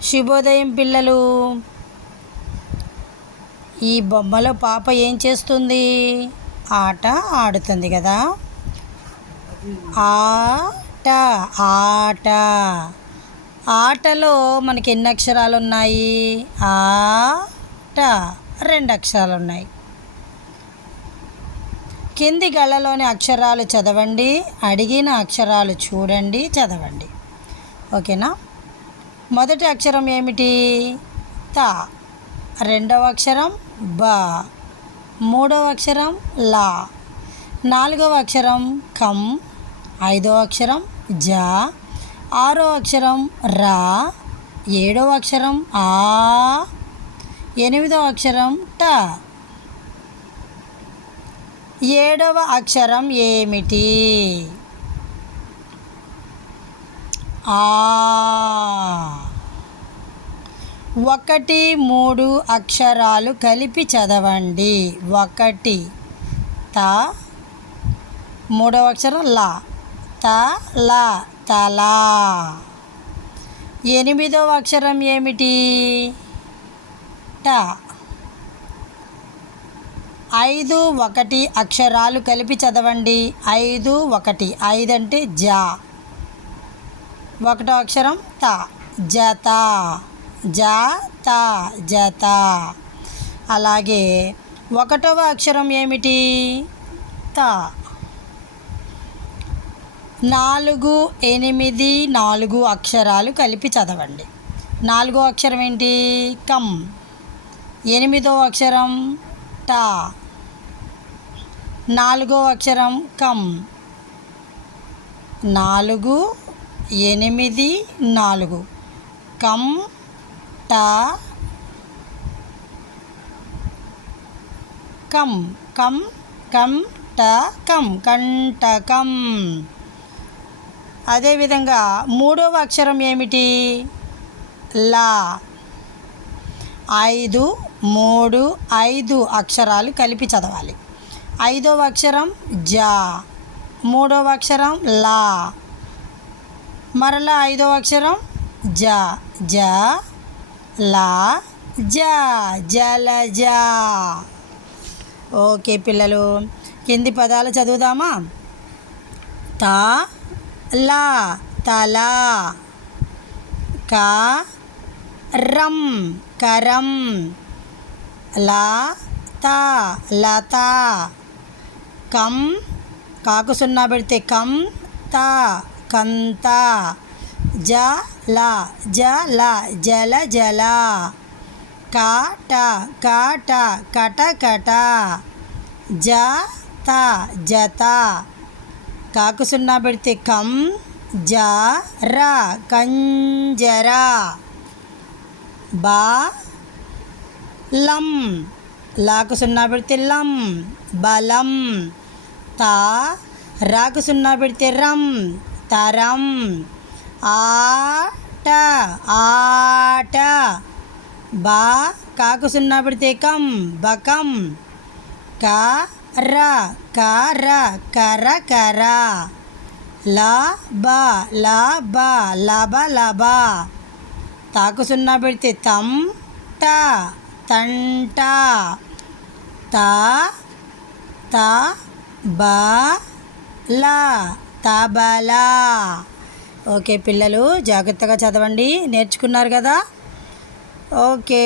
శుభోదయం పిల్లలు. ఈ బొమ్మలో పాప ఏం చేస్తుంది? ఆట ఆడుతుంది కదా. ఆట ఆట ఆటలో మనకి ఎన్ని అక్షరాలు ఉన్నాయి? ఆట 2 అక్షరాలు ఉన్నాయి. కింది గళ్ళలోని అక్షరాలు చదవండి. అడిగిన అక్షరాలు చూడండి, చదవండి. ఓకేనా? మొదటి అక్షరం ఏమిటి? త. రెండవ అక్షరం బ. మూడవ అక్షరం లా. నాలుగవ అక్షరం కం. ఐదవ అక్షరం జ. ఆరో అక్షరం రా. ఏడవ అక్షరం ఆ. ఎనిమిదవ అక్షరం ట. ఏడవ అక్షరం ఏమిటి? ఆ. 1, 3 అక్షరాలు కలిపి చదవండి. 1 త. మూడవ అక్షరం లా. త లా తలా. ఎనిమిదవ అక్షరం ఏమిటి? ట. 5, 1 అక్షరాలు కలిపి చదవండి. 5, 1. 5 అంటే జ. ఒకటో అక్షరం త. జత. జత జత. అలాగే 1వ అక్షరం ఏమిటి? త. 4, 8, 4 అక్షరాలు కలిపి చదవండి. 4వ అక్షరం ఏంటి? కం. 8వ అక్షరం ట. 4వ అక్షరం కం. 4, 8, 4 కం ట కం. కం కం ట కం. కంటకం. అదేవిధంగా 3వ అక్షరం ఏమిటి? లా. 5, 3, 5 అక్షరాలు కలిపి చదవాలి. 5వ అక్షరం జ. 3వ అక్షరం లా. మరలా 5వ అక్షరం జ. జ లా జ. జలజ. ఓకే పిల్లలు, కింది పదాలు చదువుదామా? త లా తలా. క రం కరం. లా త లత. కం కాకు సున్నా పెడితే కం త కంత. జ ల జల జల జల. కాట కాట కట కట. జ త జత. కాకు సున్నా పెడితే కం జ ర కంజర. బా లం. లాకు సున్నా పెడితే లం బలం. తా రాకు సున్నా పెడితే రం తరం. ఆట ఆట. బా కాకు సున్నా పెడితే కం బకం. కర్ర కర్ర కర్ర కర్ర. లబ లబ లబ లబ. తాకు సున్నా పెడితే తం ట తంట. త త బ ల తబలా. ఓకే పిల్లలు, జాగ్రత్తగా చదవండి. నేర్చుకున్నారు కదా? ఓకే.